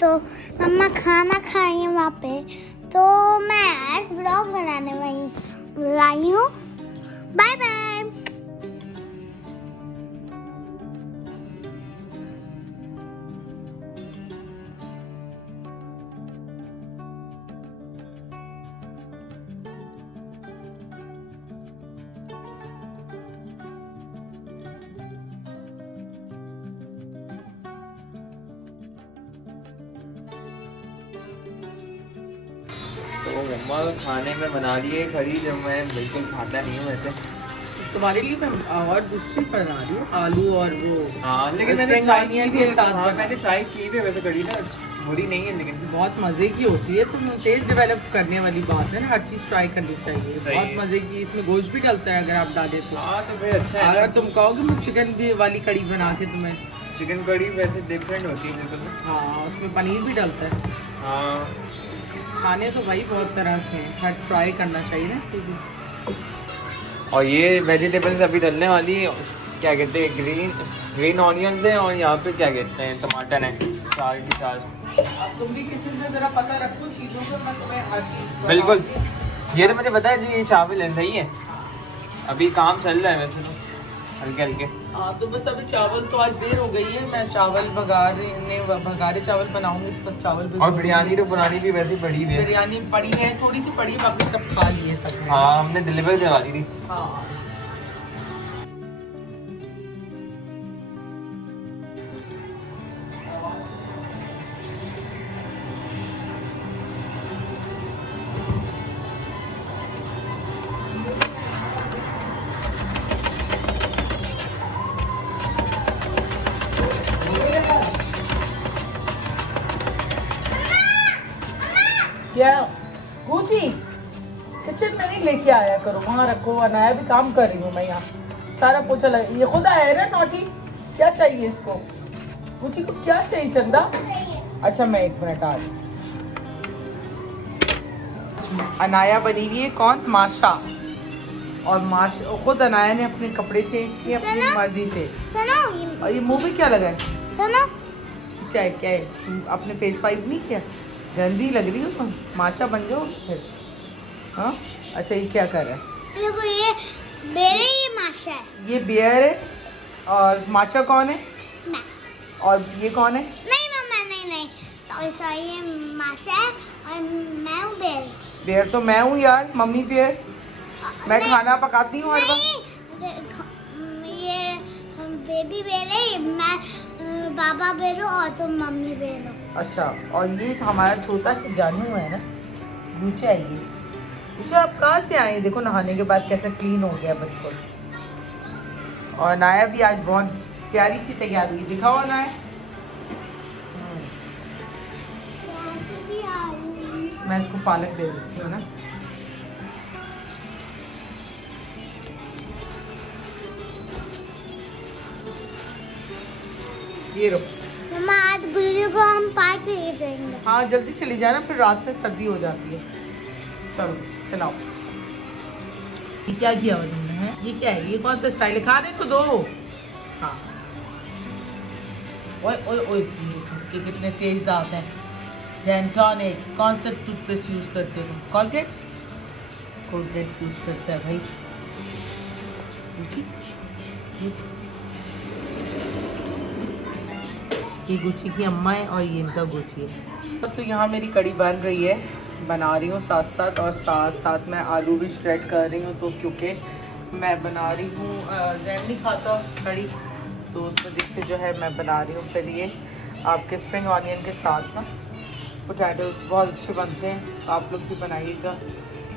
तो मम्मा खाना खाई है वहाँ पे, तो मैं आज ब्लॉग बनाने वाली हूँ। Bye bye. तो मम्मा खाने में बना रही है करी, जब मैं बिल्कुल खाता नहीं हूँ वैसे। तुम्हारे लिए मैं और दूसरी बना रही हूँ, आलू और वो। हाँ लेकिन मैंने ट्राई की थी वैसे करी ना, बुरी नहीं है लेकिन बहुत मजे की होती है। तुम टेस्ट डेवलप करने वाली बात है ना, हर चीज ट्राई करनी चाहिए। बहुत मजे की, इसमें गोश्त भी डलता है अगर आप डाले तो। हाँ तो फिर अच्छा है। अगर तुम कहोगे मैं चिकन भी वाली कड़ी बना के तुम्हें। चिकन कड़ी वैसे डिफरेंट होती है बिल्कुल। हाँ उसमें पनीर भी डलता है। हाँ खाने तो भाई बहुत तरह के हैं, हर ट्राई करना चाहिए ना। और ये वेजिटेबल्स अभी डलने वाली, क्या कहते हैं, ग्रीन ऑनियंस है, और यहाँ पे क्या कहते हैं टमाटर है, 4 की 4। अब तुम भी किचन में जरा पता रखो चीजों का, मैं तुम्हें हर चीज बिल्कुल। ये तो मुझे पता है जी, ये चावल है सही है, अभी काम चल रहा है वैसे तो हल्के हल्के। हाँ तो बस अभी चावल तो आज देर हो गई है, मैं चावल भगारे चावल बनाऊंगी, तो बस चावल भी। और बिरयानी तो बनानी भी वैसे पड़ी है, बिरयानी पड़ी है, थोड़ी सी पड़ी है, बाकी सब खा लिए सब। हाँ हमने डिलीवर करवा दी थी। हाँ क्या गुची किचन में नहीं लेके आया करो, वहाँ रखो। अनाया भी काम कर रही हूँ मैं, यहाँ सारा पोछा लगा। ये खुद आया है ना नोटी, क्या चाहिए इसको? गुची को क्या चाहिए चंदा? अच्छा मैं 1 मिनट आ रही। अनाया बनी हुई है कौन? माशा। और माशा खुद अनाया ने अपने कपड़े चेंज किए अपनी मर्जी से। और ये मुंह पे क्या लगा है? क्या है? आपने फेस वाइप नहीं किया? गंदी लग रही हो तुम, माशा बन जाओ फिर। हाँ अच्छा ये क्या कर रहा है? देखो ये बेर है, ये माशा है। ये बियर है और माशा कौन है? मैं। और ये कौन है? नहीं मम्मा नहीं तो ये माशा है और मैं हूँ बेर। बियर तो मैं हूँ यार, मम्मी बियर। मैं खाना पकाती हूँ हर वक्त। ये बेबी बेर है, मैं बाबा बेर हूँ और तुम मम्मी बेर हो। अच्छा और ये हमारा छोटा सा जानू है ना, गुची आई है। गुची आप कहाँ से आए? देखो नहाने के बाद कैसा क्लीन हो गया बिल्कुल। और नाया भी आज बहुत प्यारी सी तैयार हुई, दिखाओ नाया। मैं इसको पालक दे देती हूँ ना। ये रो मम्मा आज गुल्लू को हम पार्क ले जाएंगे। हाँ जल्दी चली जाना, फिर रात में सर्दी हो जाती है। चलो चलाओ। ये क्या किया तुमने है? ये क्या है? ये कौन सा स्टाइल है? खाने तो दो। हाँ ओए ओए ओए, इसके कितने तेज दांत हैं। डेंटोनिक कौन सा टूथपेस्ट यूज करते हो? कोलगेट यूज करता है भाई। ये गुची की अम्मा है और ये इनका गुची है। तो यहाँ मेरी कड़ी बन रही है, बना रही हूँ साथ साथ, और साथ साथ मैं आलू भी श्रेड कर रही हूँ। तो क्योंकि मैं बना रही हूँ, जैम नहीं खाता कड़ी, तो उस वजह से जो है मैं बना रही हूँ। फिर ये आपके स्प्रिंग ऑनियन के साथ ना पोटैटोस बहुत अच्छे बनते हैं, आप लोग भी बनाइएगा,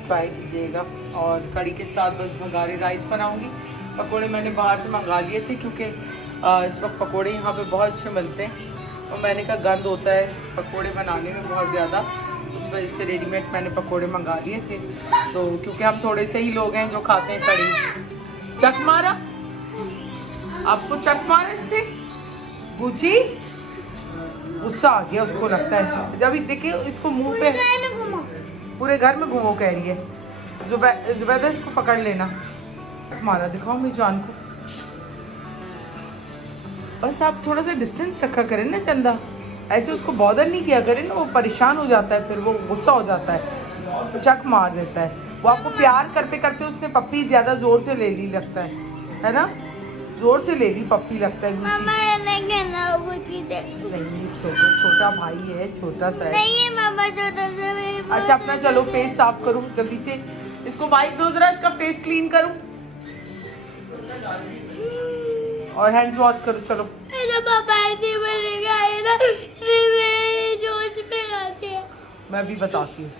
ट्राई कीजिएगा। और कड़ी के साथ बस भगारे राइस बनाऊँगी। पकौड़े मैंने बाहर से मंगा लिए थे, क्योंकि इस वक्त पकोड़े यहाँ पे बहुत अच्छे मिलते हैं, और मैंने कहा गंद होता है पकोड़े बनाने में बहुत ज़्यादा, उस वजह से रेडीमेड मैंने पकोड़े मंगा लिए थे। तो क्योंकि हम थोड़े से ही लोग हैं जो खाते हैं कड़ी। चक मारा आपको, चक मारा इसने गुची, गुस्सा आ गया उसको लगता है। जब देखिए इसको मुंह पे पूरे घर में घूमो कह रही है। जुबैदा इसको पकड़ लेना। मारा दिखाओ मेरी जान को। बस आप थोड़ा सा डिस्टेंस रखा करें ना चंदा। ऐसे उसको बॉदर नहीं किया करे ना, वो परेशान हो जाता है, फिर वो गुस्सा हो जाता है, चक मार देता है। वो आपको प्यार करते करते उसने पप्पी ज़्यादा ज़ोर से ले ली लगता है ना, जोर से ले ली पप्पी लगता है। मामा नहीं, छोटा भाई है, छोटा सा है। नहीं मामा, छोटा सा। अच्छा अपना चलो फेस साफ करूँ जल्दी से, इसको वाइप दो जरा, इसका फेस क्लीन करूँ और हैंड्स वॉश करो। चलो पापा ऐसे बोलेगा ना, जोश में आते हैं। मैं भी बताती हूँ।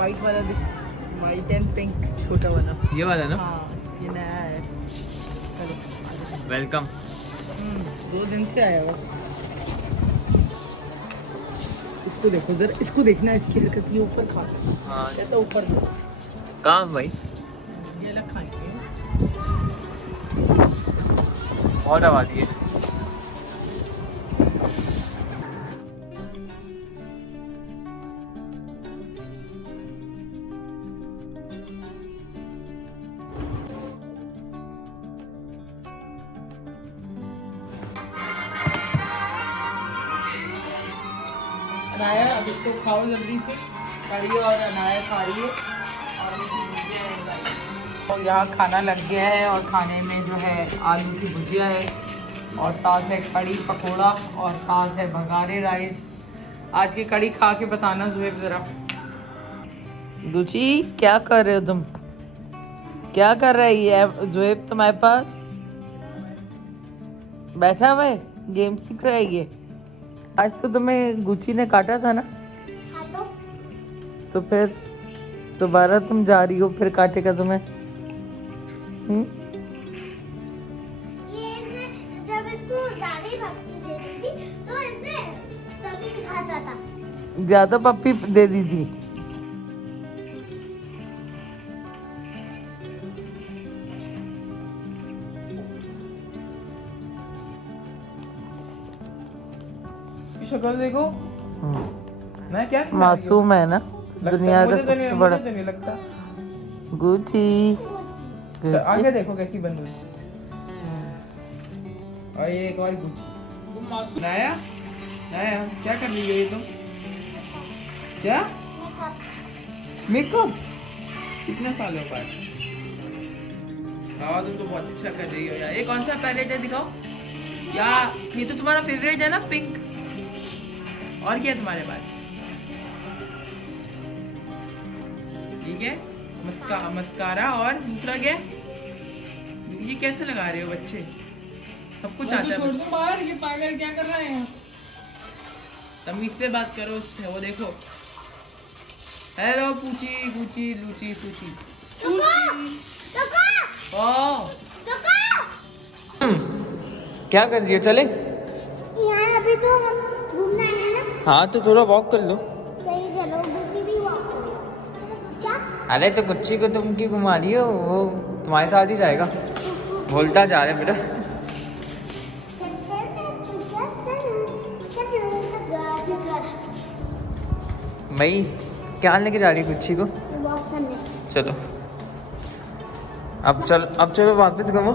वाइट वाला भी, वाइट एंड पिंक छोटा वाला, ये वाला ना? हाँ ये नया है। वेलकम। 2 दिन से आया हुआ। इसको देखो जरा, इसको देखना, इसकी हरकत ये ऊपर खा, हाँ कहता ऊपर काम भाई, ये अलग खाएंगे। बहुत आबादी है। अनाया अब इसको खाओ जल्दी से, कड़ी और अनाया खा रही है। और यहाँ खाना लग गया है और खाने में जो है आलू की भुजिया है और साथ है कड़ी पकोड़ा और साथ है भगारे राइस। आज की कड़ी खा के बताना जुएब ज़रा। रुचि क्या कर रहे हो तुम, क्या कर रही है जुएब तुम्हारे पास? बैठा हुआ है, गेम सीख रहा है ये। आज तो तुम्हें गुची ने काटा था ना, हाँ तो फिर दोबारा तुम जा रही हो, फिर काटेगा तुम्हें। ये जब इसको ज्यादा पप्पी दे दी थी तो इसने तभी खाता था। ज्यादा पप्पी दे दी थी। शक्ल देखो ना, क्या मासूम है ना, दुनिया का सबसे बड़ा। मुझे तो नहीं लगता। गुची आगे देखो कैसी बन रही है। और ये एक और गुची। नाया नाया क्या कर रही हो ये तुम? क्या मेकअप? कितने साल हो पाए? हाँ तुम तो बहुत अच्छा कर रही हो यार। ये कौन सा पैलेट है दिखाओ यार। ये तो तुम्हारा फेवरेट है ना, पिंक। और क्या है तुम्हारे पास? ठीक है, मस्कारा। और दूसरा क्या? ये कैसे लगा रहे हो बच्चे? सब कुछ आता है। छोड़ दो बाहर, ये पागल क्या कर रहे हैं? तमीज से बात करो उससे। वो देखो, हेलो पूची गुची लूची सूची। क्या कर रही हो? चले यहाँ अभी तो हम घूमना है ना। हाँ तो थोड़ा वॉक कर लो। सही, चलो गुच्ची भी वॉक करो। क्या? अरे तो गुच्ची को तुम क्यों घुमा रही हो? वो तुम्हारे साथ ही जाएगा। बोलता जा रहे बेटा। भाई क्या लेके जा रही है गुच्ची को? वॉक करने। चलो अब चलो वापस घूमो।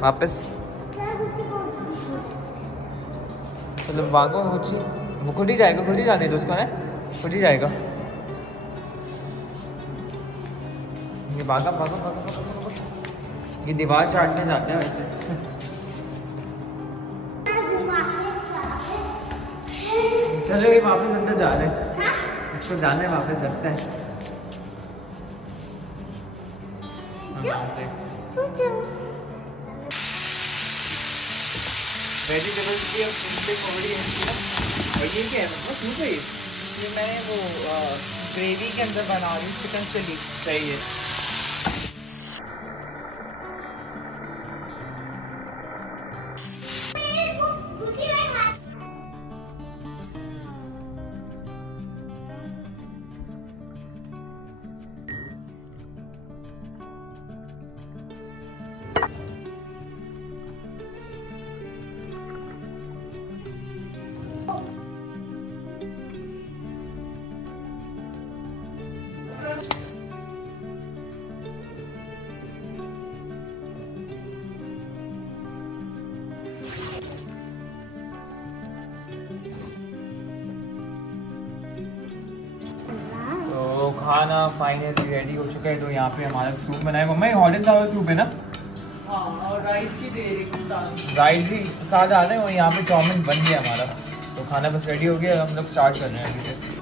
वापस चलो भागो गुच्ची। वो खुद ही जाएगा, खुद ही जाने दो उसको ना, खुद ही जाएगा। ये भागा भागा भागा भागा भागा। ये दीवार चाटने जाते हैं वैसे। चलो ये वापस अंदर जा रहे हैं। इसको जाने वापस लगता है। वेजिटेबल्स की अब उनसे कॉमेडी है। और ये क्या है मतलब सूप है ये मैं वो ग्रेवी के अंदर बना रही हूँ, चिकन चिली। सही है। खाना फाइनली रेडी हो चुका है। तो यहाँ पे हमारा सूप बना है। मम्मा ये हॉट एंड सावर सूप है ना? हाँ, और राइस की दे रही हूँ। राइस भी साथ आ रहे हैं। और यहाँ पे चाउमीन बन गया हमारा। तो खाना बस रेडी हो गया, हम लोग स्टार्ट कर रहे हैं अभी से।